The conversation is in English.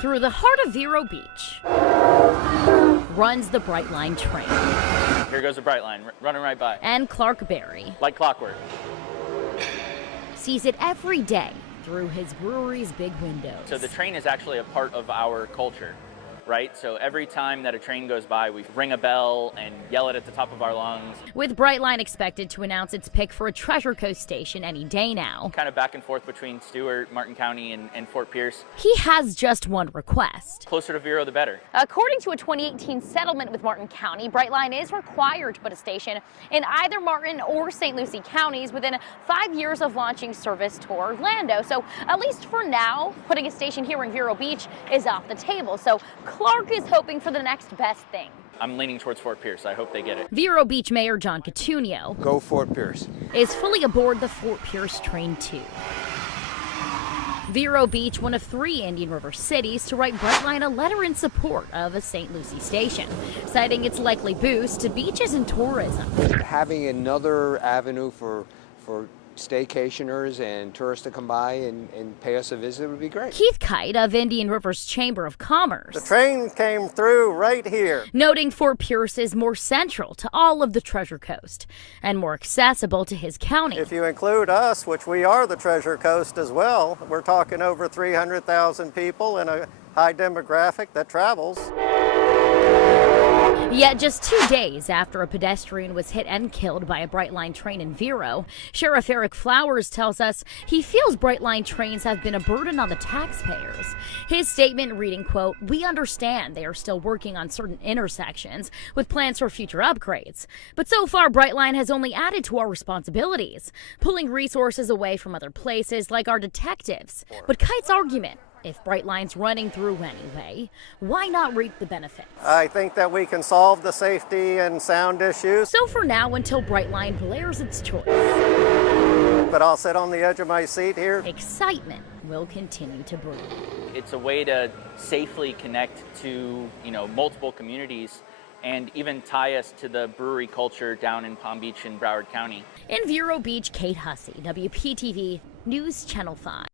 Through the heart of Vero Beach runs the Brightline train. Here goes the Brightline, running right by. And Clark Berry, like clockwork, sees it every day through his brewery's big windows. So the train is actually a part of our culture, right? So every time that a train goes by, we ring a bell and yell it at the top of our lungs. With Brightline expected to announce its pick for a Treasure Coast station any day now. Kind of back and forth between Stewart, Martin County, and Fort Pierce. He has just one request. Closer to Vero, the better. According to a 2018 settlement with Martin County, Brightline is required to put a station in either Martin or St. Lucie counties within 5 years of launching service to Orlando. So at least for now, putting a station here in Vero Beach is off the table. So Clark is hoping for the next best thing. I'm leaning towards Fort Pierce. I hope they get it. Vero Beach Mayor John Coutinho Go Fort Pierce. Is fully aboard the Fort Pierce train too. Vero Beach, one of 3 Indian River cities to write Brightline a letter in support of a St. Lucie station, citing its likely boost to beaches and tourism. Having another avenue for staycationers and tourists to come by and pay us a visit would be great. Keith Kite of Indian River's Chamber of Commerce. The train came through right here. Noting Fort Pierce is more central to all of the Treasure Coast and more accessible to his county. If you include us, which we are the Treasure Coast as well, we're talking over 300,000 people in a high demographic that travels. Yet just 2 days after a pedestrian was hit and killed by a Brightline train in Vero, Sheriff Eric Flowers tells us he feels Brightline trains have been a burden on the taxpayers. His statement reading, quote, "We understand they are still working on certain intersections with plans for future upgrades. But so far, Brightline has only added to our responsibilities, pulling resources away from other places like our detectives." But Kite's argument, if Brightline's running through anyway, why not reap the benefits? I think that we can solve the safety and sound issues. So for now, until Brightline blares its choice, but I'll sit on the edge of my seat here. Excitement will continue to brew. It's a way to safely connect to, multiple communities and even tie us to the brewery culture down in Palm Beach and Broward County. In Vero Beach, Kate Hussey, WPTV News Channel 5.